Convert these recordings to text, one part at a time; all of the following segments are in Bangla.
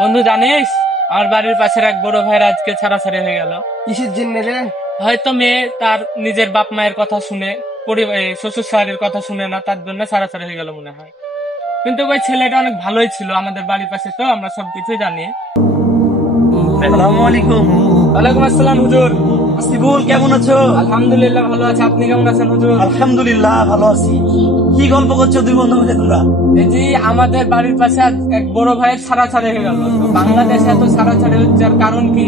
বন্ধু জানিস, আমার বাড়ির পাশের এক বড় ভাইয়ের আজকে ছাড়াছাড়ি হয়ে গেল। কিসের জন্য রে? হয়তো মেয়ে তার নিজের বাপ মায়ের কথা শুনে, শ্বশুর শাশুড়ির কথা শুনে না, তার জন্য ছাড়াছাড়ি হয়ে গেল মনে হয়। কিন্তু ওই ছেলেটা অনেক ভালোই ছিল, আমাদের বাড়ির পাশে, তো আমরা সবকিছুই জানি। আসসালামু আলাইকুম। ওয়ালাইকুম আসসালাম হুজুর। আসিফুল, কেমন আছো? আলহামদুলিল্লাহ ভালো আছে, আপনি কেমন আছেন হুজুর? আলহামদুলিল্লাহ ভালো আছি। কি গল্প করছো দুই বন্ধু মিলে তোমরা? এই যে আমাদের বাড়ির পাশে এক বড় ভাইয়ের ছাড়াছাড়ি হয়ে গেল। তো বাংলাদেশে এত ছাড়াছাড়ি হচ্ছে, আর কারণ কি?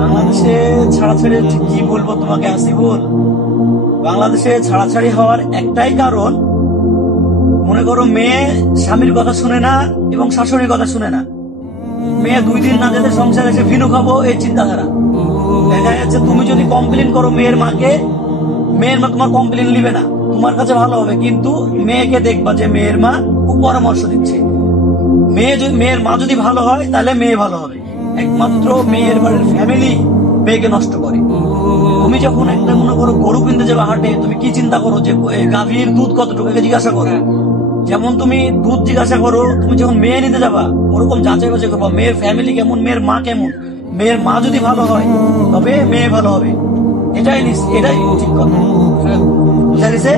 বাংলাদেশে ছাড়াছাড়ি হচ্ছে, কি বলবো তোমাকে আসিফুল, বাংলাদেশে ছাড়াছাড়ি হওয়ার একটাই কারণ, মনে করো মেয়ে স্বামীর কথা শুনে না এবং শাশুড়ির কথা শুনে না। মেয়ে 2 দিন না যেতে সংসারে এসে ফিনু খাবো, এই চিন্তাধারা। দেখা যাচ্ছে তুমি যদি কমপ্লেন করো মেয়ের মাকে, মেয়ের মা তোমার কমপ্লেন নিবে না, তোমার কাছে ভালো হবে, কিন্তু মেয়েকে দেখবা যে মেয়ের মা খুব পরামর্শ দিচ্ছে। মেয়ের মা যদি ভালো হয় তাহলে মেয়ে ভালো হবে। একমাত্র মেয়ের বাড়ির ফ্যামিলি মেয়েকে নষ্ট করে। তুমি যখন একটা মনে করো গরু কিনতে যাবে হাটে, তুমি কি চিন্তা করো যে গাভীর দুধ কতটুকু জিজ্ঞাসা করো। যেমন তুমি দুধ জিজ্ঞাসা করো, তুমি যখন মেয়ে নিতে যাবা ওরকম যাচাই বাছাই করবা, মেয়ের ফ্যামিলি কেমন, মেয়ের মা কেমন। মেয়ের মা যদি ভালো হয় তবে মেয়ে ভালো হবে। এটাই ঠিক কথা, বুঝা গেছে?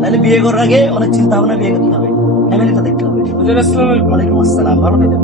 তাহলে বিয়ে করার আগে অনেক চিন্তা ভাবনা বিয়ে করতে হবে, ফ্যামিলিটা দেখতে হবে। হুজুর আসসালামু আলাইকুম। ওয়ালাইকুম আসসালাম, ভালো থেকো।